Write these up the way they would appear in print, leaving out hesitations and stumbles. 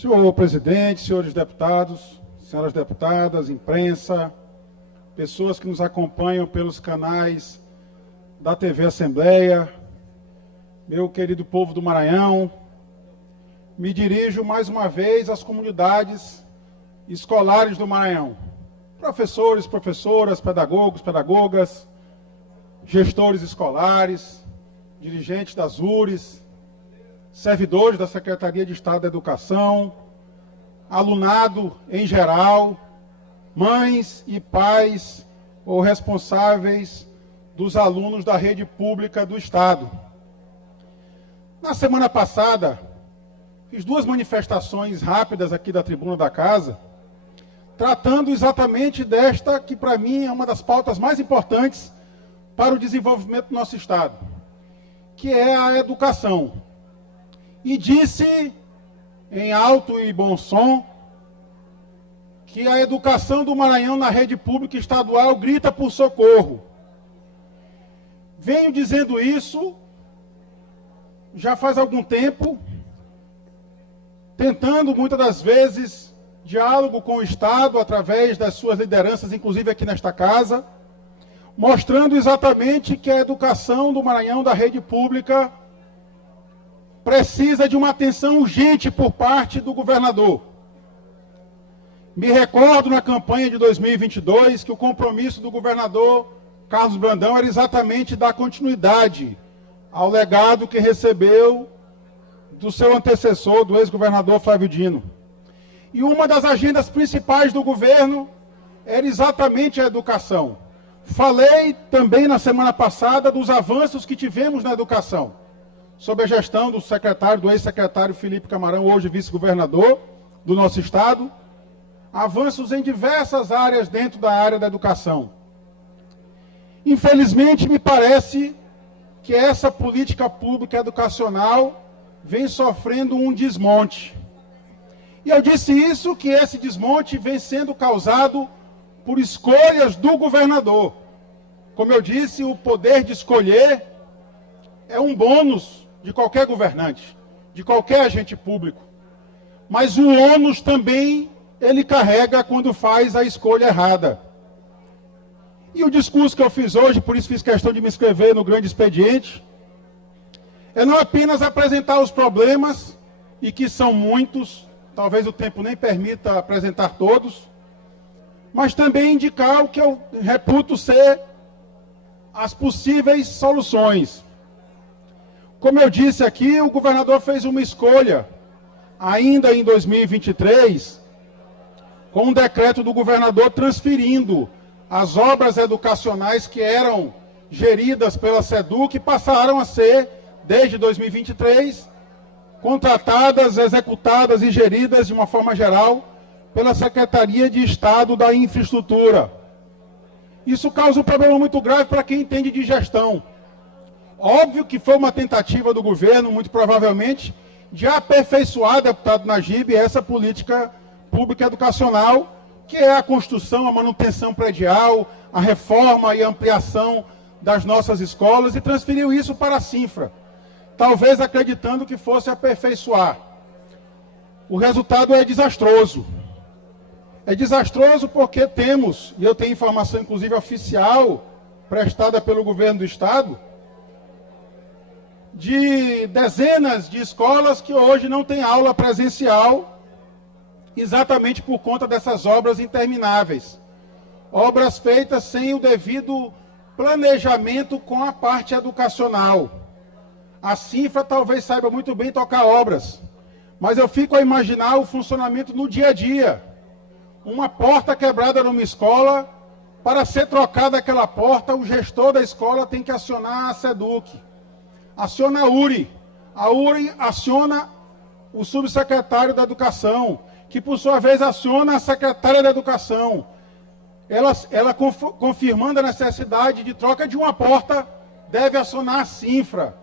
Senhor presidente, senhores deputados, senhoras deputadas, imprensa, pessoas que nos acompanham pelos canais da TV Assembleia, meu querido povo do Maranhão, me dirijo mais uma vez às comunidades escolares do Maranhão. Professores, professoras, pedagogos, pedagogas, gestores escolares, dirigentes das URES, servidores da Secretaria de Estado da Educação, alunado em geral, mães e pais ou responsáveis dos alunos da rede pública do Estado. Na semana passada, fiz 2 manifestações rápidas aqui da tribuna da casa, tratando exatamente desta que, para mim, é uma das pautas mais importantes para o desenvolvimento do nosso Estado, que é a educação. E disse, em alto e bom som, que a educação do Maranhão na rede pública estadual grita por socorro. Venho dizendo isso já faz algum tempo, tentando muitas das vezes diálogo com o Estado através das suas lideranças, inclusive aqui nesta casa, mostrando exatamente que a educação do Maranhão da rede pública precisa de uma atenção urgente por parte do governador. Me recordo na campanha de 2022 que o compromisso do governador Carlos Brandão era exatamente dar continuidade ao legado que recebeu do seu antecessor, do ex-governador Flávio Dino. E uma das agendas principais do governo era exatamente a educação. Falei também na semana passada dos avanços que tivemos na educação, sob a gestão do ex-secretário Felipe Camarão, hoje vice-governador do nosso Estado, avanços em diversas áreas dentro da área da educação. Infelizmente, me parece que essa política pública educacional vem sofrendo um desmonte. E eu disse isso, que esse desmonte vem sendo causado por escolhas do governador. Como eu disse, o poder de escolher é um bônus de qualquer governante, de qualquer agente público. Mas o ônus também ele carrega quando faz a escolha errada. E o discurso que eu fiz hoje, por isso fiz questão de me inscrever no grande expediente, é não apenas apresentar os problemas, e que são muitos, talvez o tempo nem permita apresentar todos, mas também indicar o que eu reputo ser as possíveis soluções. Como eu disse aqui, o governador fez uma escolha, ainda em 2023, com um decreto do governador transferindo as obras educacionais que eram geridas pela SEDUC, passaram a ser, desde 2023, contratadas, executadas e geridas, de uma forma geral, pela Secretaria de Estado da Infraestrutura. Isso causa um problema muito grave para quem entende de gestão. Óbvio que foi uma tentativa do governo, muito provavelmente, de aperfeiçoar, deputado Najib, essa política pública educacional, que é a construção, a manutenção predial, a reforma e a ampliação das nossas escolas, e transferiu isso para a Cinfra, talvez acreditando que fosse aperfeiçoar. O resultado é desastroso. É desastroso porque temos, e eu tenho informação inclusive oficial, prestada pelo governo do Estado, de dezenas de escolas que hoje não têm aula presencial, exatamente por conta dessas obras intermináveis. Obras feitas sem o devido planejamento com a parte educacional. A Cinfra talvez saiba muito bem tocar obras, mas eu fico a imaginar o funcionamento no dia a dia. Uma porta quebrada numa escola, para ser trocada aquela porta, o gestor da escola tem que acionar a SEDUC, aciona a URI aciona o subsecretário da Educação, que por sua vez aciona a secretária da Educação. Ela confirmando a necessidade de troca de uma porta, deve acionar a Cinfra.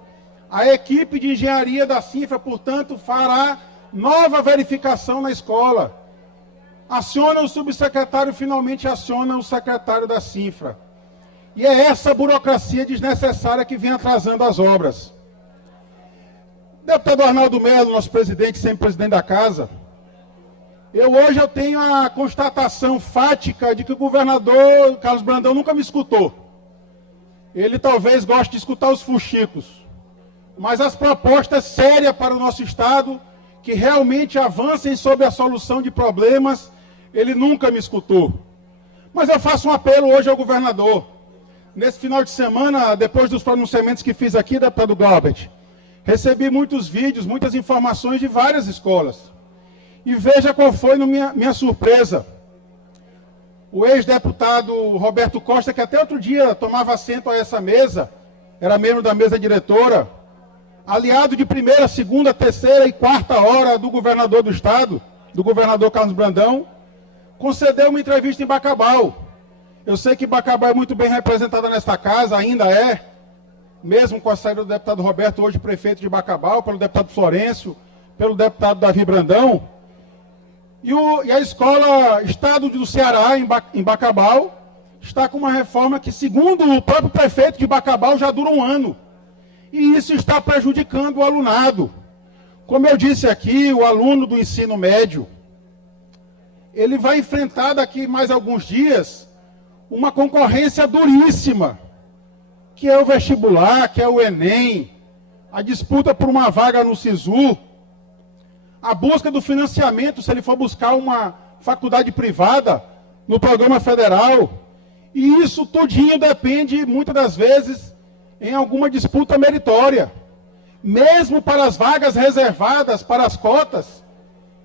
A equipe de engenharia da Cinfra, portanto, fará nova verificação na escola. Aciona o subsecretário, finalmente aciona o secretário da Cinfra. E é essa burocracia desnecessária que vem atrasando as obras. Deputado Arnaldo Melo, nosso presidente, sempre presidente da casa, Hoje eu tenho a constatação fática de que o governador Carlos Brandão nunca me escutou. Ele talvez goste de escutar os fuxicos, mas as propostas sérias para o nosso Estado, que realmente avancem sobre a solução de problemas, ele nunca me escutou. Mas eu faço um apelo hoje ao governador. Nesse final de semana, depois dos pronunciamentos que fiz aqui, deputado Galbert, recebi muitos vídeos, muitas informações de várias escolas. E veja qual foi minha surpresa. O ex-deputado Roberto Costa, que até outro dia tomava assento a essa mesa, era membro da mesa diretora, aliado de primeira, segunda, terceira e quarta hora do governador do Estado, do governador Carlos Brandão, concedeu uma entrevista em Bacabal. Eu sei que Bacabal é muito bem representada nesta casa, ainda é, mesmo com a saída do deputado Roberto, hoje prefeito de Bacabal, pelo deputado Florencio, pelo deputado Davi Brandão. E a escola Estado do Ceará, em Bacabal, está com uma reforma que, segundo o próprio prefeito de Bacabal, já dura um ano. E isso está prejudicando o alunado. Como eu disse aqui, o aluno do ensino médio, ele vai enfrentar daqui mais alguns dias uma concorrência duríssima, que é o vestibular, que é o Enem, a disputa por uma vaga no SISU, a busca do financiamento, se ele for buscar uma faculdade privada no programa federal. E isso tudinho depende, muitas das vezes, em alguma disputa meritória. Mesmo para as vagas reservadas, para as cotas,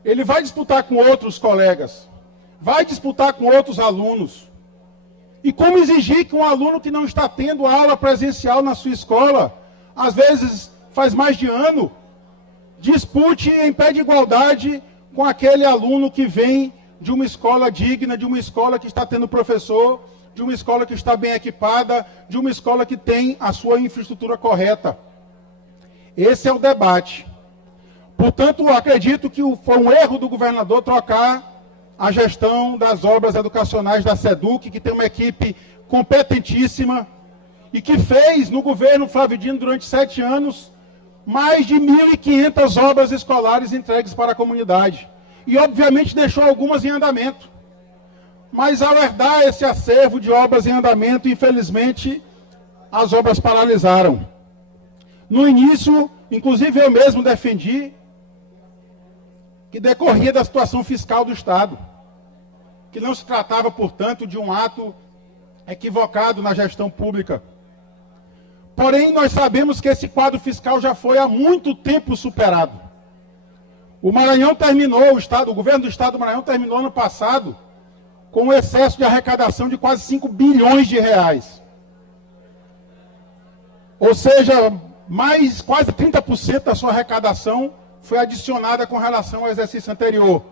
ele vai disputar com outros colegas, vai disputar com outros alunos. E como exigir que um aluno que não está tendo aula presencial na sua escola, às vezes faz mais de ano, dispute em pé de igualdade com aquele aluno que vem de uma escola digna, de uma escola que está tendo professor, de uma escola que está bem equipada, de uma escola que tem a sua infraestrutura correta. Esse é o debate. Portanto, acredito que foi um erro do governador trocar a gestão das obras educacionais da SEDUC, que tem uma equipe competentíssima e que fez no governo Flávio Dino, durante 7 anos, mais de 1.500 obras escolares entregues para a comunidade. E, obviamente, deixou algumas em andamento. Mas, ao herdar esse acervo de obras em andamento, infelizmente, as obras paralisaram. No início, inclusive eu mesmo defendi que decorria da situação fiscal do Estado, que não se tratava, portanto, de um ato equivocado na gestão pública. Porém, nós sabemos que esse quadro fiscal já foi há muito tempo superado. O Maranhão terminou, o governo do Estado do Maranhão terminou ano passado com um excesso de arrecadação de quase 5 bilhões de reais. Ou seja, mais quase 30% da sua arrecadação foi adicionada com relação ao exercício anterior.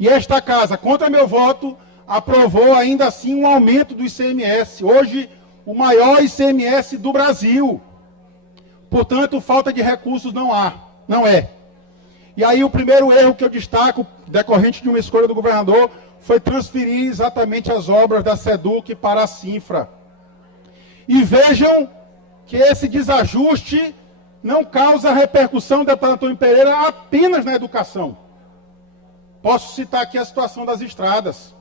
E esta casa, contra meu voto, aprovou ainda assim um aumento do ICMS. Hoje, o maior ICMS do Brasil. Portanto, falta de recursos não é. E aí o primeiro erro que eu destaco, decorrente de uma escolha do governador, foi transferir exatamente as obras da SEDUC para a Sinfra. E vejam que esse desajuste não causa repercussão, deputado Antônio Pereira, apenas na educação. Posso citar aqui a situação das estradas.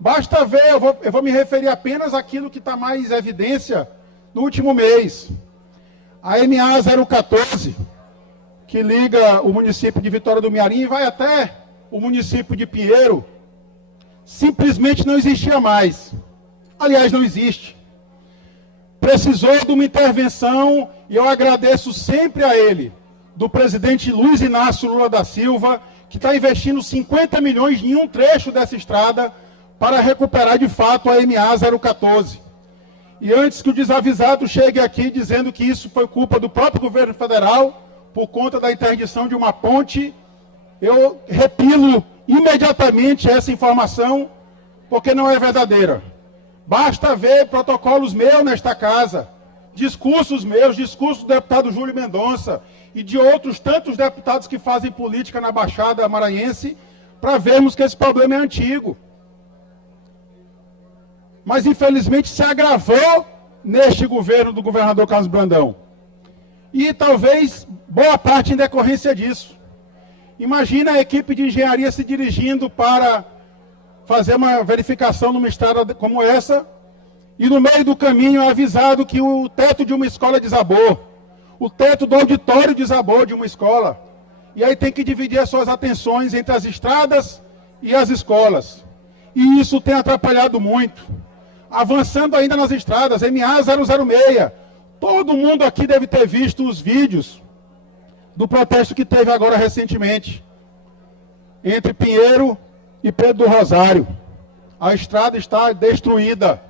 Basta ver, eu vou me referir apenas àquilo que está mais em evidência no último mês. A MA 014, que liga o município de Vitória do Mearim e vai até o município de Pinheiro, simplesmente não existia mais. Aliás, não existe. Precisou de uma intervenção, e eu agradeço sempre a ele, do presidente Luiz Inácio Lula da Silva, que está investindo 50 milhões em um trecho dessa estrada para recuperar de fato a MA 014. E antes que o desavisado chegue aqui dizendo que isso foi culpa do próprio governo federal, por conta da interdição de uma ponte, eu repilo imediatamente essa informação, porque não é verdadeira. Basta ver protocolos meus nesta casa, discursos meus, discursos do deputado Júlio Mendonça e de outros tantos deputados que fazem política na Baixada Maranhense, para vermos que esse problema é antigo. Mas, infelizmente, se agravou neste governo do governador Carlos Brandão. E talvez boa parte em decorrência disso. Imagina a equipe de engenharia se dirigindo para fazer uma verificação numa estrada como essa, e no meio do caminho é avisado que o teto de uma escola desabou, o teto do auditório desabou de uma escola, e aí tem que dividir as suas atenções entre as estradas e as escolas. E isso tem atrapalhado muito. Avançando ainda nas estradas, MA 006, todo mundo aqui deve ter visto os vídeos do protesto que teve agora recentemente, entre Pinheiro e Pedro do Rosário. A estrada está destruída.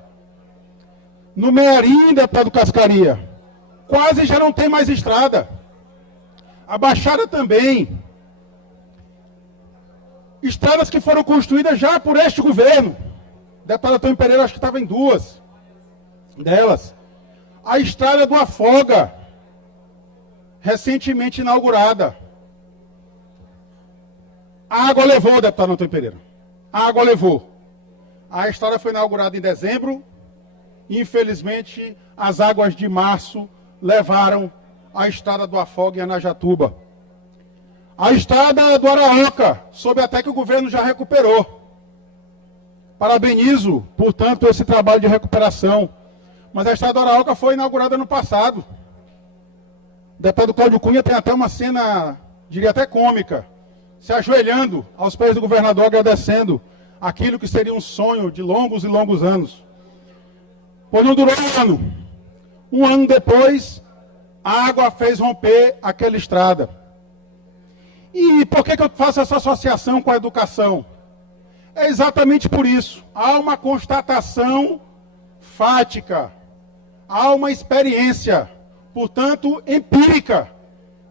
No Mearim, deputado Cascaria, quase já não tem mais estrada. A Baixada também. Estradas que foram construídas já por este governo. O deputado Antônio Pereira acho que estava em duas delas. A estrada do Afoga, recentemente inaugurada. A água levou, deputado Antônio Pereira. A água levou. A estrada foi inaugurada em dezembro. Infelizmente, as águas de março levaram a estrada do Afoga em Anajatuba. A estrada do Araoca, soube até que o governo já recuperou. Parabenizo, portanto, esse trabalho de recuperação. Mas a estrada do Araoca foi inaugurada no passado. O deputado Cláudio Cunha tem até uma cena, diria até cômica, se ajoelhando aos pés do governador, agradecendo aquilo que seria um sonho de longos e longos anos. Pois não durou um ano. Um ano depois, a água fez romper aquela estrada. E por que eu faço essa associação com a educação? É exatamente por isso. Há uma constatação fática, há uma experiência, portanto, empírica,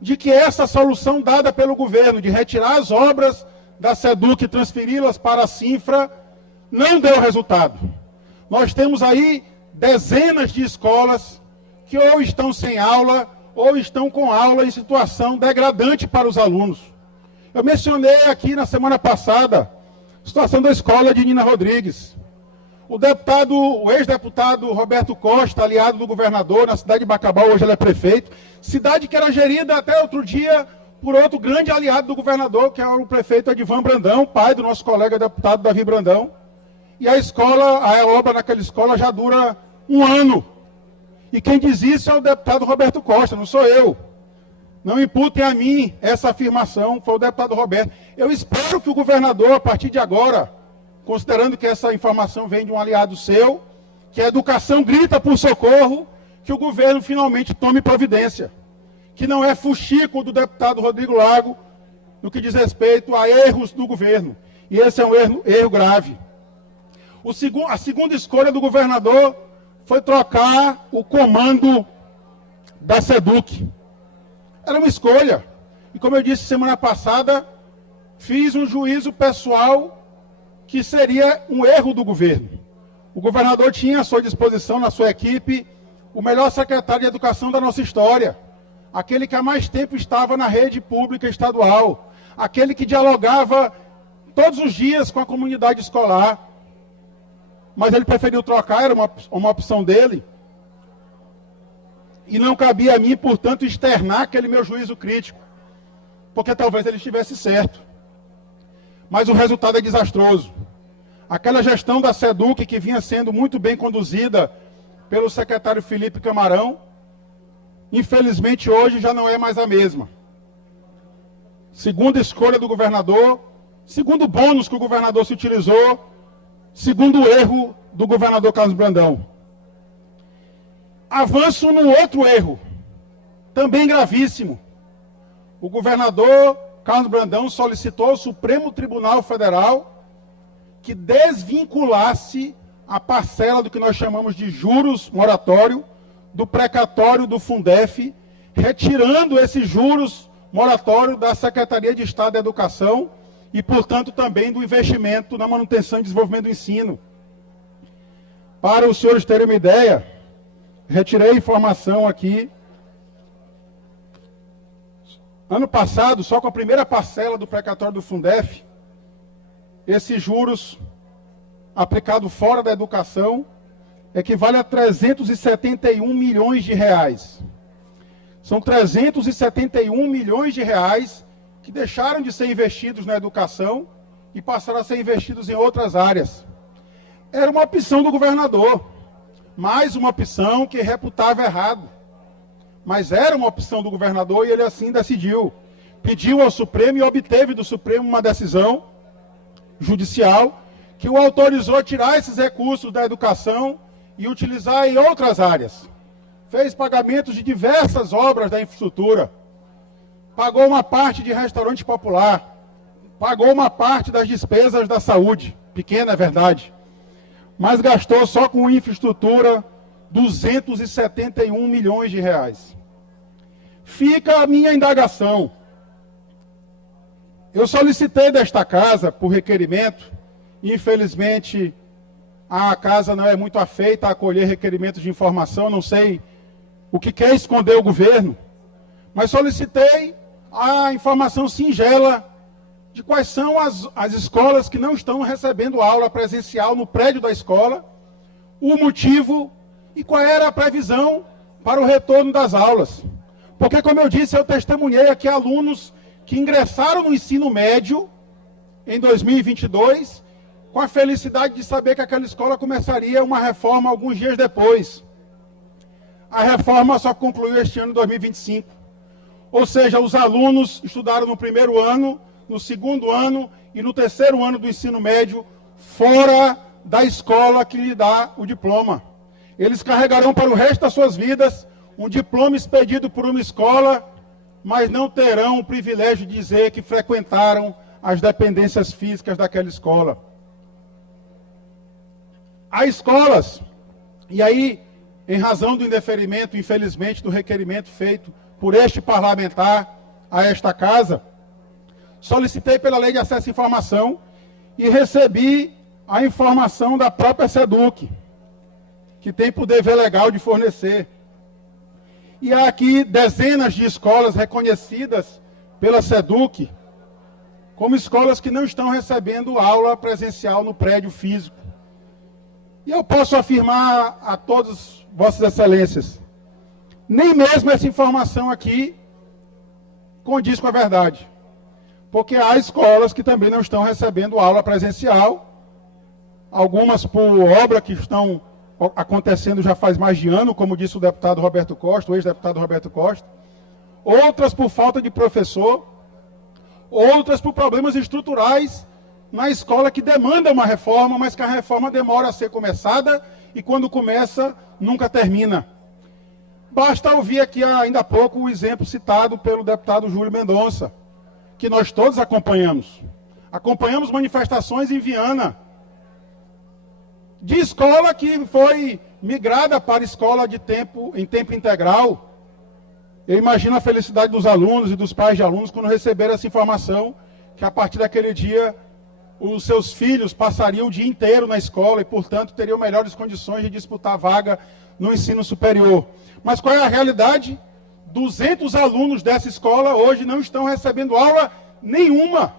de que essa solução dada pelo governo de retirar as obras da SEDUC e transferi-las para a Sinfra não deu resultado. Nós temos aí dezenas de escolas que ou estão sem aula ou estão com aula em situação degradante para os alunos. Eu mencionei aqui na semana passada a situação da escola de Nina Rodrigues. O ex-deputado Roberto Costa, aliado do governador na cidade de Bacabal, hoje ele é prefeito, cidade que era gerida até outro dia por outro grande aliado do governador, que é o prefeito Edivan Brandão, pai do nosso colega deputado Davi Brandão. E a obra naquela escola já dura um ano. E quem diz isso é o deputado Roberto Costa, não sou eu. Não imputem a mim essa afirmação, foi o deputado Roberto. Eu espero que o governador, a partir de agora, considerando que essa informação vem de um aliado seu, que a educação grita por socorro, que o governo finalmente tome providência. Que não é fuxico do deputado Rodrigo Lago no que diz respeito a erros do governo. E esse é um erro grave. A segunda escolha do governador foi trocar o comando da SEDUC. Era uma escolha. E como eu disse semana passada, fiz um juízo pessoal que seria um erro do governo. O governador tinha à sua disposição, na sua equipe, o melhor secretário de educação da nossa história. Aquele que há mais tempo estava na rede pública estadual. Aquele que dialogava todos os dias com a comunidade escolar. Mas ele preferiu trocar, era uma opção dele. E não cabia a mim, portanto, externar aquele meu juízo crítico. Porque talvez ele estivesse certo. Mas o resultado é desastroso. Aquela gestão da SEDUC, que vinha sendo muito bem conduzida pelo secretário Felipe Camarão, infelizmente hoje já não é mais a mesma. Segunda escolha do governador, segundo bônus que o governador se utilizou, segundo erro do governador Carlos Brandão. Avanço no outro erro, também gravíssimo. O governador Carlos Brandão solicitou ao Supremo Tribunal Federal que desvinculasse a parcela do que nós chamamos de juros moratório do precatório do Fundef, retirando esses juros moratório da Secretaria de Estado da Educação e, portanto, também do investimento na manutenção e desenvolvimento do ensino. Para os senhores terem uma ideia, retirei informação aqui. Ano passado, só com a primeira parcela do precatório do Fundef, esses juros aplicados fora da educação equivale a 371 milhões de reais. São 371 milhões de reais que deixaram de ser investidos na educação e passaram a ser investidos em outras áreas. Era uma opção do governador, mais uma opção que reputava errado. Mas era uma opção do governador e ele assim decidiu. Pediu ao Supremo e obteve do Supremo uma decisão judicial que o autorizou a tirar esses recursos da educação e utilizar em outras áreas. Fez pagamentos de diversas obras da infraestrutura, pagou uma parte de restaurante popular, pagou uma parte das despesas da saúde, pequena é verdade, mas gastou só com infraestrutura 271 milhões de reais. Fica a minha indagação. Eu solicitei desta casa, por requerimento, infelizmente a casa não é muito afeita a acolher requerimentos de informação, não sei o que quer esconder o governo, mas solicitei a informação singela de quais são as escolas que não estão recebendo aula presencial no prédio da escola, o motivo e qual era a previsão para o retorno das aulas. Porque, como eu disse, eu testemunhei aqui alunos que ingressaram no ensino médio em 2022 com a felicidade de saber que aquela escola começaria uma reforma alguns dias depois. A reforma só concluiu este ano, 2025. Ou seja, os alunos estudaram no primeiro ano, no segundo ano e no terceiro ano do ensino médio, fora da escola que lhe dá o diploma. Eles carregarão para o resto das suas vidas um diploma expedido por uma escola, mas não terão o privilégio de dizer que frequentaram as dependências físicas daquela escola. Há escolas, e aí, em razão do indeferimento, infelizmente, do requerimento feito por este parlamentar a esta casa, solicitei pela Lei de Acesso à Informação e recebi a informação da própria SEDUC, que tem por dever legal de fornecer. E há aqui dezenas de escolas reconhecidas pela SEDUC como escolas que não estão recebendo aula presencial no prédio físico. E eu posso afirmar a todas vossas excelências, nem mesmo essa informação aqui condiz com a verdade. Porque há escolas que também não estão recebendo aula presencial, algumas por obra que estão acontecendo já faz mais de ano, como disse o deputado Roberto Costa, o ex-deputado Roberto Costa, outras por falta de professor, outras por problemas estruturais na escola que demanda uma reforma, mas que a reforma demora a ser começada e quando começa, nunca termina. Basta ouvir aqui ainda há pouco o exemplo citado pelo deputado Júlio Mendonça, que nós todos acompanhamos. Acompanhamos manifestações em Viana, de escola que foi migrada para escola em tempo integral. Eu imagino a felicidade dos alunos e dos pais de alunos quando receberam essa informação, que a partir daquele dia os seus filhos passariam o dia inteiro na escola e, portanto, teriam melhores condições de disputar vaga no ensino superior. Mas qual é a realidade? 200 alunos dessa escola hoje não estão recebendo aula nenhuma.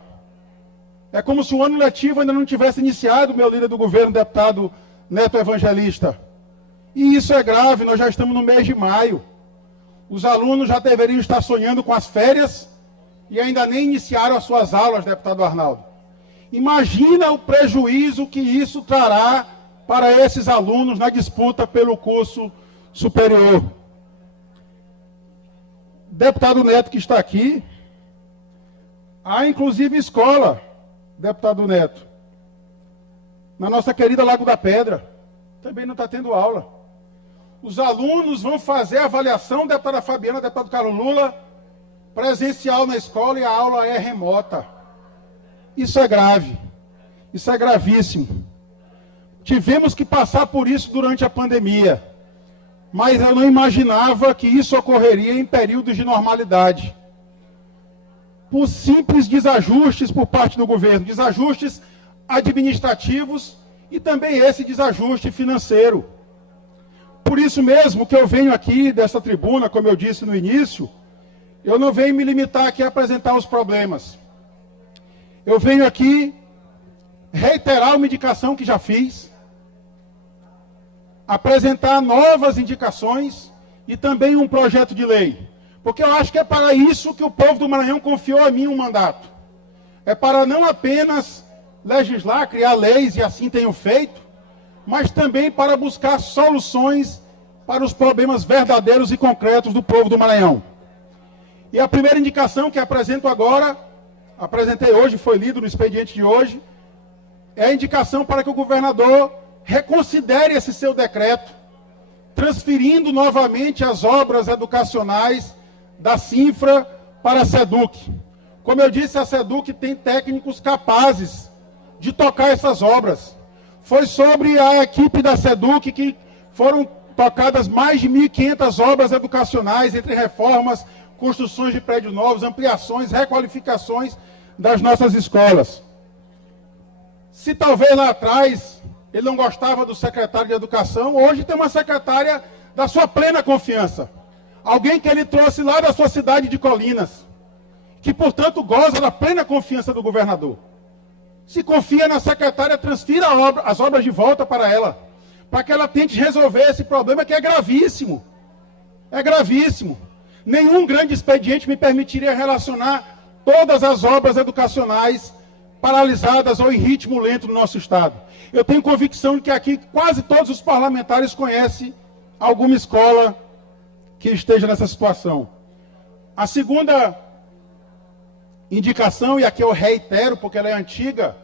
É como se o ano letivo ainda não tivesse iniciado, meu líder do governo, deputado Neto Evangelista. E isso é grave, nós já estamos no mês de maio. Os alunos já deveriam estar sonhando com as férias e ainda nem iniciaram as suas aulas, deputado Arnaldo. Imagina o prejuízo que isso trará para esses alunos na disputa pelo curso superior. Deputado Neto que está aqui, há inclusive escola, deputado Neto, na nossa querida Lago da Pedra, também não está tendo aula. Os alunos vão fazer a avaliação, deputada Fabiana, deputado Carlos Lula, presencial na escola e a aula é remota. Isso é grave, isso é gravíssimo. Tivemos que passar por isso durante a pandemia, mas eu não imaginava que isso ocorreria em períodos de normalidade. Por simples desajustes por parte do governo, desajustes administrativos e também esse desajuste financeiro. Por isso mesmo que eu venho aqui dessa tribuna, como eu disse no início, eu não venho me limitar aqui a apresentar os problemas. Eu venho aqui reiterar uma indicação que já fiz, apresentar novas indicações e também um projeto de lei, Porque eu acho que é para isso que o povo do Maranhão confiou a mim um mandato. É para não apenas legislar, criar leis, e assim tenho feito, mas também para buscar soluções para os problemas verdadeiros e concretos do povo do Maranhão. E a primeira indicação que apresento agora, apresentei hoje, foi lido no expediente de hoje, é a indicação para que o governador reconsidere esse seu decreto, transferindo novamente as obras educacionais da Cinfra para a SEDUC. Como eu disse, a SEDUC tem técnicos capazes de tocar essas obras. Foi sobre a equipe da SEDUC que foram tocadas mais de 1.500 obras educacionais, entre reformas, construções de prédios novos, ampliações, requalificações das nossas escolas. Se talvez lá atrás ele não gostava do secretário de Educação, hoje tem uma secretária da sua plena confiança. Alguém que ele trouxe lá da sua cidade de Colinas, que, portanto, goza da plena confiança do governador. Se confia na secretária, transfira as obras de volta para ela, para que ela tente resolver esse problema que é gravíssimo. É gravíssimo. Nenhum grande expediente me permitiria relacionar todas as obras educacionais paralisadas ou em ritmo lento no nosso Estado. Eu tenho convicção de que aqui quase todos os parlamentares conhecem alguma escola que esteja nessa situação. A segunda indicação, e aqui eu reitero, porque ela é antiga,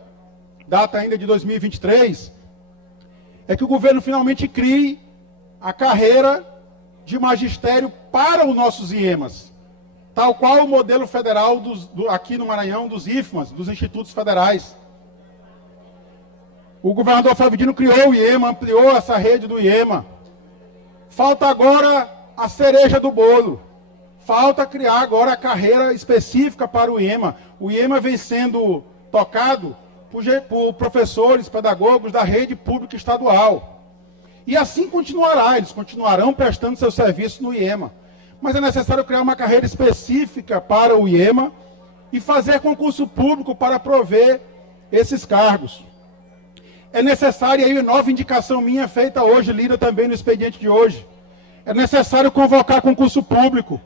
data ainda de 2023, é que o governo finalmente crie a carreira de magistério para os nossos IEMAs, tal qual o modelo federal aqui no Maranhão, dos IFMAs, dos Institutos Federais. O governador Flávio Dino criou o IEMA, ampliou essa rede do IEMA. Falta agora a cereja do bolo. Falta criar agora a carreira específica para o IEMA. O IEMA vem sendo tocado por professores, pedagogos da rede pública estadual. E assim continuará, eles continuarão prestando seu serviço no IEMA. Mas é necessário criar uma carreira específica para o IEMA e fazer concurso público para prover esses cargos. É necessária aí nova indicação minha, feita hoje, lida também no expediente de hoje. É necessário convocar concurso público.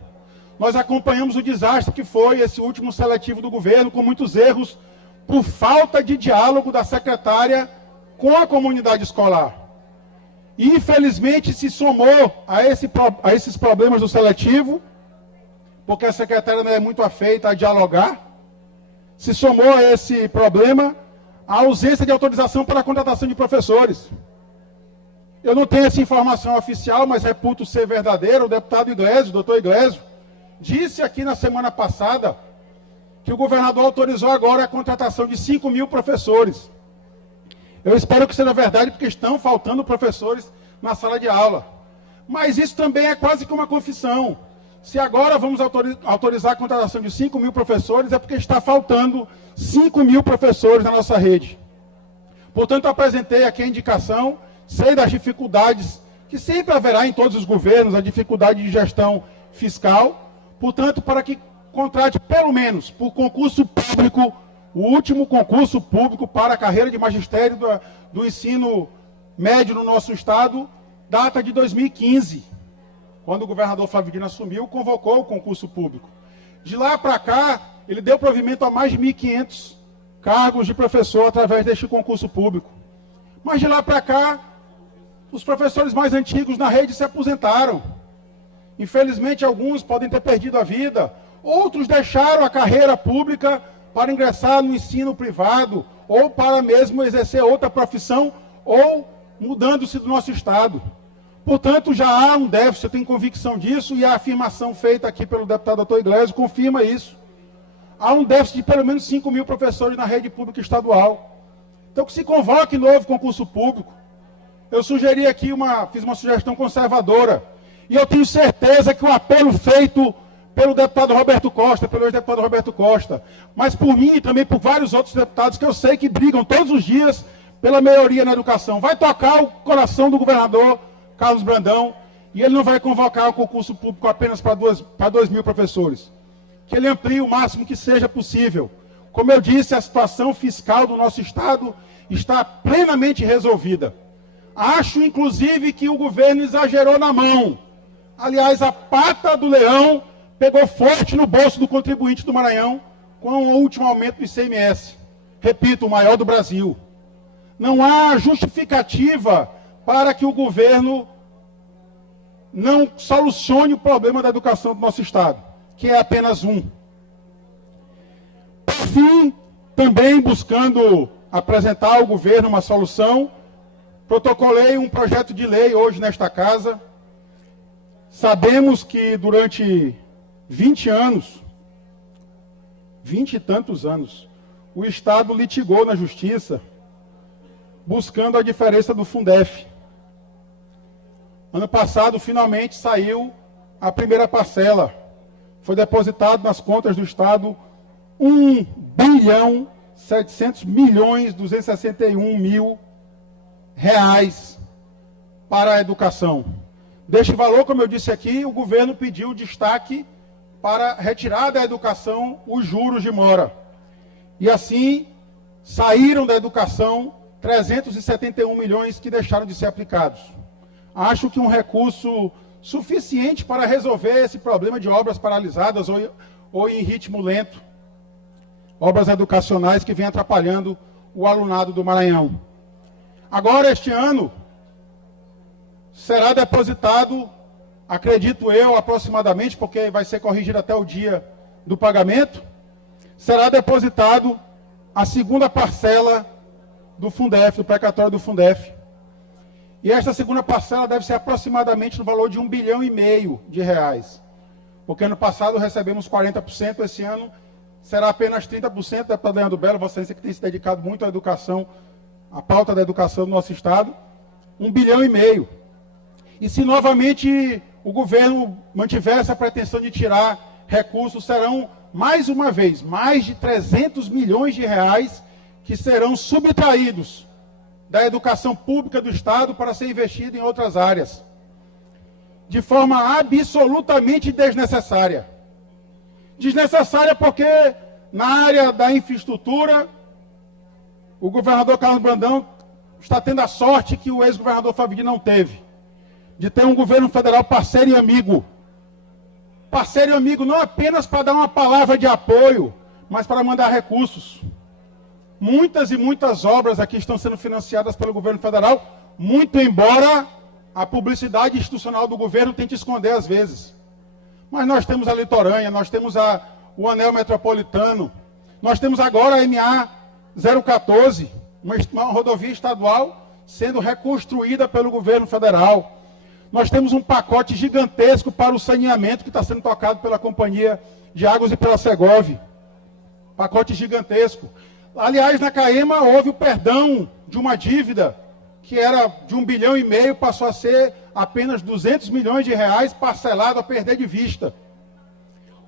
Nós acompanhamos o desastre que foi esse último seletivo do governo, com muitos erros, por falta de diálogo da secretária com a comunidade escolar. E, infelizmente, se somou a esses problemas do seletivo, porque a secretária não é muito afeita a dialogar, se somou a esse problema a ausência de autorização para a contratação de professores. Eu não tenho essa informação oficial, mas reputo ser verdadeiro. O deputado Iglesias, o doutor Iglesias, disse aqui na semana passada que o governador autorizou agora a contratação de 5.000 professores. Eu espero que seja verdade, porque estão faltando professores na sala de aula. Mas isso também é quase que uma confissão. Se agora vamos autorizar a contratação de 5.000 professores, é porque está faltando 5.000 professores na nossa rede. Portanto, apresentei aqui a indicação, sei das dificuldades que sempre haverá em todos os governos, a dificuldade de gestão fiscal. Portanto, para que contrate pelo menos por concurso público, o último concurso público para a carreira de magistério do ensino médio no nosso Estado, data de 2015, quando o governador Flávio Dino assumiu, convocou o concurso público. De lá para cá, ele deu provimento a mais de 1.500 cargos de professor através deste concurso público. Mas de lá para cá, os professores mais antigos na rede se aposentaram. Infelizmente, alguns podem ter perdido a vida, outros deixaram a carreira pública para ingressar no ensino privado, ou para mesmo exercer outra profissão, ou mudando-se do nosso Estado. Portanto, já há um déficit, eu tenho convicção disso, e a afirmação feita aqui pelo deputado doutor Iglesias confirma isso. Há um déficit de pelo menos 5.000 professores na rede pública estadual. Então, que se convoque novo concurso público. Eu sugeri aqui, fiz uma sugestão conservadora, e eu tenho certeza que o apelo feito pelo deputado Roberto Costa, pelo ex-deputado Roberto Costa, mas por mim e também por vários outros deputados que eu sei que brigam todos os dias pela melhoria na educação, vai tocar o coração do governador Carlos Brandão, e ele não vai convocar o concurso público apenas para 2.000 professores. Que ele amplie o máximo que seja possível. Como eu disse, a situação fiscal do nosso Estado está plenamente resolvida. Acho, inclusive, que o governo exagerou na mão. Aliás, a pata do leão pegou forte no bolso do contribuinte do Maranhão com o último aumento do ICMS. Repito, o maior do Brasil. Não há justificativa para que o governo não solucione o problema da educação do nosso Estado, que é apenas um. Por fim, também buscando apresentar ao governo uma solução, protocolei um projeto de lei hoje nesta casa. Sabemos que durante 20 anos, 20 e tantos anos, o Estado litigou na Justiça, buscando a diferença do Fundef. Ano passado, finalmente, saiu a primeira parcela. Foi depositado nas contas do Estado 1.700.261.000 reais para a educação. Deste valor, como eu disse aqui, o governo pediu destaque para retirar da educação os juros de mora. E assim, saíram da educação 371 milhões que deixaram de ser aplicados. Acho que um recurso suficiente para resolver esse problema de obras paralisadas ou em ritmo lento. Obras educacionais que vêm atrapalhando o alunado do Maranhão. Agora, este ano, será depositado, acredito eu, aproximadamente, porque vai ser corrigido até o dia do pagamento, será depositado a segunda parcela do Fundef, do precatório do Fundef. E esta segunda parcela deve ser aproximadamente no valor de R$ 1,5 bilhão de reais. Porque ano passado recebemos 40%, esse ano será apenas 30%, deputado Leandro Belo, Vossa Excelência que tem se dedicado muito à educação, à pauta da educação do nosso Estado, R$ 1,5 bilhão. E se novamente o governo mantiver essa pretensão de tirar recursos, serão, mais uma vez, mais de 300 milhões de reais que serão subtraídos da educação pública do Estado para ser investido em outras áreas, de forma absolutamente desnecessária. Desnecessária porque, na área da infraestrutura, o governador Carlos Brandão está tendo a sorte que o ex-governador Fabio não teve, de ter um governo federal parceiro e amigo. Parceiro e amigo não apenas para dar uma palavra de apoio, mas para mandar recursos. Muitas e muitas obras aqui estão sendo financiadas pelo governo federal, muito embora a publicidade institucional do governo tente esconder às vezes. Mas nós temos a Litoranha, nós temos o Anel Metropolitano, nós temos agora a MA 014, uma rodovia estadual sendo reconstruída pelo governo federal. Nós temos um pacote gigantesco para o saneamento que está sendo tocado pela Companhia de Águas e pela Segov. Pacote gigantesco. Aliás, na CAEMA houve o perdão de uma dívida que era de R$ 1,5 bilhão, passou a ser apenas 200 milhões de reais parcelado a perder de vista.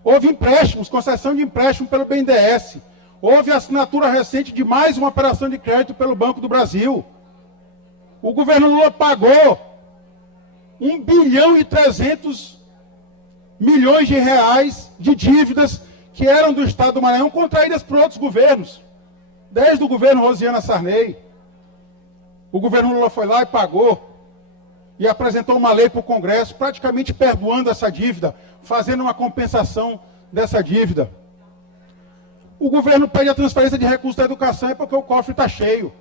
Houve empréstimos, concessão de empréstimo pelo BNDES. Houve assinatura recente de mais uma operação de crédito pelo Banco do Brasil. O governo Lula pagou R$ 1,3 bilhão de reais de dívidas que eram do Estado do Maranhão, contraídas por outros governos. Desde o governo Rosiana Sarney. O governo Lula foi lá e pagou. E apresentou uma lei para o Congresso, praticamente perdoando essa dívida, fazendo uma compensação dessa dívida. O governo pede a transferência de recursos da educação é porque o cofre está cheio.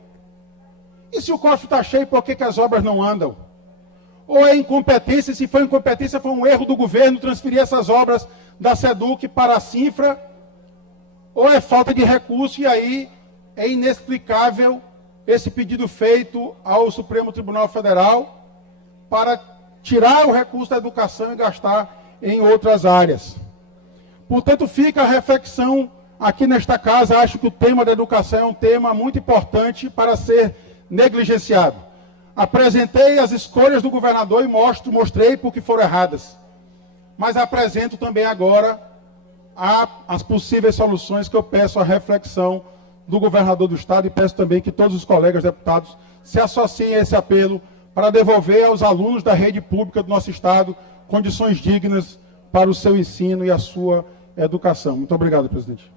E se o cofre está cheio, por que as obras não andam? Ou é incompetência? Se foi incompetência, foi um erro do governo transferir essas obras da SEDUC para a Cinfra, ou é falta de recurso, e aí é inexplicável esse pedido feito ao Supremo Tribunal Federal para tirar o recurso da educação e gastar em outras áreas. Portanto, fica a reflexão aqui nesta casa. Acho que o tema da educação é um tema muito importante para ser negligenciado. Apresentei as escolhas do governador e mostrei porque foram erradas. Mas apresento também agora as possíveis soluções que eu peço à reflexão do governador do Estado e peço também que todos os colegas deputados se associem a esse apelo para devolver aos alunos da rede pública do nosso Estado condições dignas para o seu ensino e a sua educação. Muito obrigado, presidente.